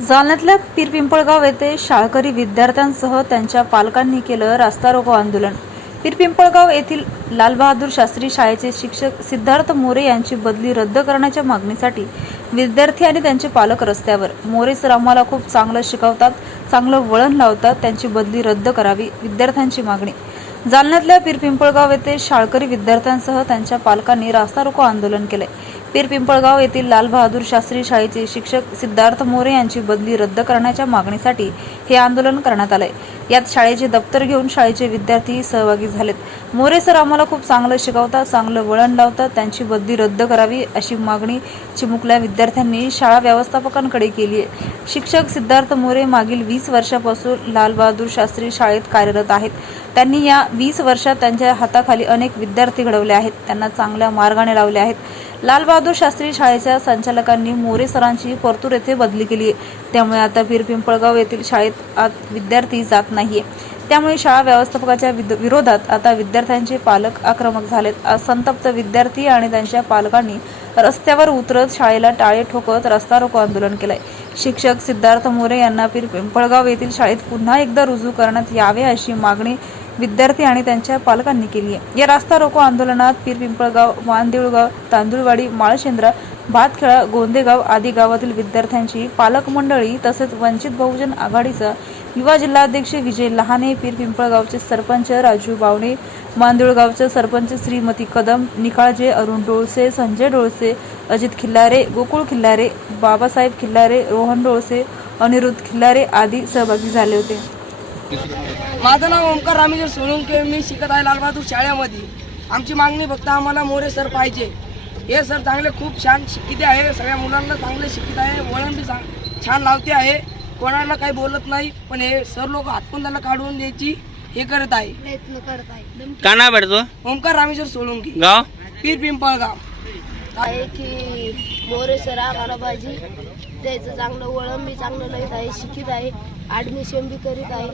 जालन्यातल्या पीरपिंपळगाव येथे शाळकरी विद्यार्थ्यांसह त्यांच्या पालकांनी केलं रास्ता रोको आंदोलन. पीरपिंपळगाव येथील लालबहादूर शास्त्री शाळेचे शिक्षक सिद्धार्थ मोरे यांची बदली रद्द करण्याच्या मागणीसाठी विद्यार्थी आणि त्यांचे पालक रस्त्यावर. मोरे सर आम्हाला खूप चांगलं शिकवतात चांगलं वळण लावतात त्यांची बदली रद्द करावी विद्यार्थ्यांची मागणी. जालन्यातल्या पीरपिंपळगाव येथे शाळकरी विद्यार्थ्यांसह त्यांच्या पालकांनी रास्ता रोको आंदोलन केले पीरपिंपळगाव येथील लालबहादूर शास्त्री शाळेचे शिक्षक सिद्धार्थ मोरे यांची बदली रद्द करण्याच्या मागणीसाठी हे आंदोलन करण्यात आलंय. यात शाळेचे दप्तर घेऊन शाळेचे विद्यार्थीही सहभागी झालेत. मोरे सर आम्हाला खूप चांगलं शिकवतात चांगलं वळण लावतात त्यांची बदली रद्द करावी अशी मागणी चिमुकल्या विद्यार्थ्यांनी शाळा व्यवस्थापकांकडे केली आहे. शिक्षक सिद्धार्थ मोरे मागील वीस वर्षापासून लालबहादूर शास्त्री शाळेत कार्यरत आहेत. त्यांनी या वीस वर्षात त्यांच्या हाताखाली अनेक विद्यार्थी घडवले आहेत. त्यांना चांगल्या मार्गाने लावले आहेत. लालबहादूर शास्त्री शाळेच्या संचालकांनी मोरे सरांची परतूर येथे बदली केली आहे. त्यामुळे आता पीर पिंपळगाव येथील शाळेत आत विद्यार्थी जात नाहीये. त्यामुळे शाळा व्यवस्थापकाच्या विद- विरोधात आता विद्यार्थ्यांचे पालक आक्रमक झालेत. संतप्त विद्यार्थी आणि त्यांच्या पालकांनी रस्त्यावर उतरत शाळेला टाळे ठोकत रस्ता रोको आंदोलन केलंय. शिक्षक सिद्धार्थ मोरे यांना पिंपळगाव येथील शाळेत पुन्हा एकदा रुजू करण्यात यावे अशी मागणी विद्यार्थी आणि त्यांच्या पालकांनी केली आहे या रास्ता रोको आंदोलनात पीर पिंपळगाव वानदेऊळगाव तांदुळवाडी माळशेंद्रा भातखेळा गोंदेगाव आदी गावातील विद्यार्थ्यांची पालक मंडळी तसेच वंचित बहुजन आघाडीचा युवा जिल्हाध्यक्ष विजय लहाने पीर पिंपळगावचे सरपंच राजू बावणे मांदुळगावचे सरपंच श्रीमती कदम निकाळजे अरुण डोळसे संजय डोळसे अजित खिल्लारे गोकुळ खिल्लारे बाबासाहेब खिल्लारे रोहन डोळसे अनिरुद्ध खिल्लारे आदी सहभागी झाले होते. माझं नाव ओमकार रामेश्वर सोळुंके मी शिकत आहे लालबहादूर शाळेमध्ये. आमची मागणी फक्त आम्हाला मोरे सर पाहिजे. हे सर चांगले खूप छान शिकिते आहे. सगळ्या मुलांना चांगले शिकित आहे. वळण बी छान लावते आहे. कोणाला काही बोलत नाही पण हे सर लोक हातपून त्याला काढून द्यायची हे करत आहे. प्रयत्न करत आहे. का नाव भेटतो? ओमकार रामेश्वर सोळुंके. गाव? पीर पिंपळगाव. आहे की मोरे सर आम्हाला पाहिजे. त्याचं चांगलं वळण बी चांगलं लईत आहे शिकित आहे ॲडमिशन बी करीत आहे.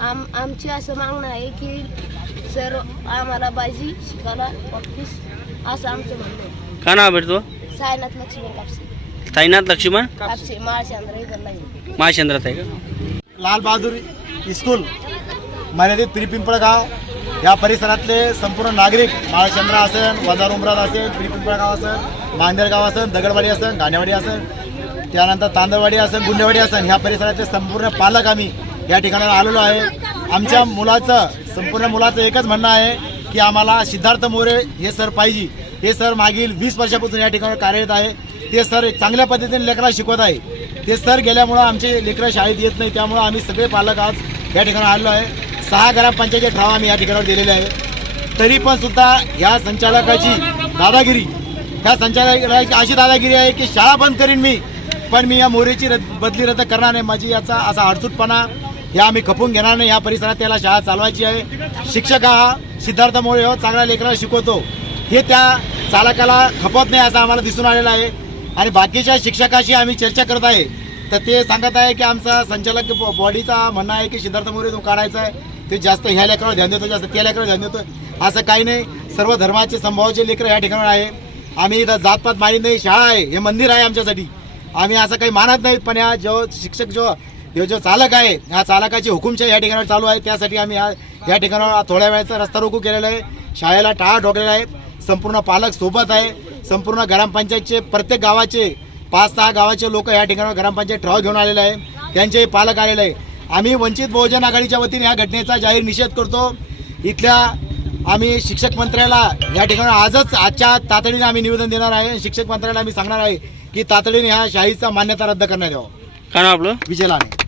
आम आमची असं मागणं आहे की सर आम्हाला पाहिजे शिकायला ऑफिस असं आमचं म्हणणं आहे. का नाव भेटतो? सायनाथ लक्ष्मण कापसे. साईनाथ लक्ष्मण? कापसे माळचंद्र इकडला आहे महाचंद्रात आहे का लाल बहादूर स्कूल मर्यादित पिरपिंपळगाव या परिसरातले संपूर्ण नागरिक माळचंद्र असेल वजार उमरात असेल पिरपिंपळगाव असेल मांदेरगाव असेल दगडवाडी असेल घाणेवाडी असेल त्यानंतर तांदळवाडी असेल गुंडेवाडी असेल ह्या परिसरातले संपूर्ण पालक आम्ही या ठिकाणी आलेलो आहे. आमच्या मुलाचं संपूर्ण मुलाचं एकच म्हणणं आहे की आम्हाला सिद्धार्थ मोरे हे सर पाहिजे. हे सर मागील वीस वर्षापासून या ठिकाणी कार्यरत आहे. ते सर चांगल्या पद्धतीने लेकराला शिकवत आहे. ते सर गेल्यामुळं आमचे लेकरं शाळेत येत नाही त्यामुळं आम्ही सगळे पालक आज या ठिकाणी आलेलो आहे. सहा ग्रामपंचायतीचे ठराव आम्ही या ठिकाणावर दिलेले आहे. तरी पण सुद्धा ह्या संचालकाची दादागिरी ह्या संचालकाची अशी दादागिरी आहे की शाळा बंद करीन मी पण मी या मोरेची रद्द बदली रद्द करणार नाही. माझी याचा असा अडचूटपणा या आम्ही खपून घेणार नाही. या परिसरात त्याला शाळा चालवायची आहे. शिक्षक हा सिद्धार्थ मोरे हो चांगल्या लेकराला शिकवतो. हे त्या चालकाला खपत नाही असं आम्हाला दिसून आलेलं आहे. आणि बाकीच्या शिक्षकाशी आम्ही चर्चा करत आहे. तर ते सांगत आहे की आमचा संचालक बॉडीचा म्हणणं आहे की सिद्धार्थ मोरे तो काढायचा आहे. ते जास्त ह्या लेकरावर ध्यान देतो जास्त त्या लेकरावर ध्यान देतो. असं काही नाही. सर्व धर्माचे संभावाचे लेकरं या ठिकाणी आहे. आम्ही इथं जातपात माहीत नाही. शाळा आहे. हे मंदिर आहे आमच्यासाठी. आम्ही असं काही मानत नाहीत पण या जो शिक्षक जो हे जो चालक आहे ह्या चालकाची हुकुमशाही या ठिकाणी चालू आहे. त्यासाठी आम्ही या या ठिकाणावर थोड्या वेळाचा रस्ता रोको केलेला आहे. शाळेला टाळा ठोकलेला आहे. संपूर्ण पालक सोबत आहे. संपूर्ण ग्रामपंचायतचे प्रत्येक गावाचे पाच सहा गावाचे लोक या ठिकाणावर ग्रामपंचायत ठराव घेऊन आलेले आहे. त्यांचे पालक आलेले आहे. आम्ही वंचित बहुजन आघाडीच्या वतीने या घटनेचा जाहीर निषेध करतो. इथल्या आम्ही शिक्षक मंत्र्याला या ठिकाणी आजच आजच्या तातडीने आम्ही निवेदन देणार आहे. शिक्षक मंत्र्याला आम्ही सांगणार आहे की तातडीने ह्या शाळेचा मान्यता रद्द करण्यात यावं. का नाव आपलं? विजय लाने.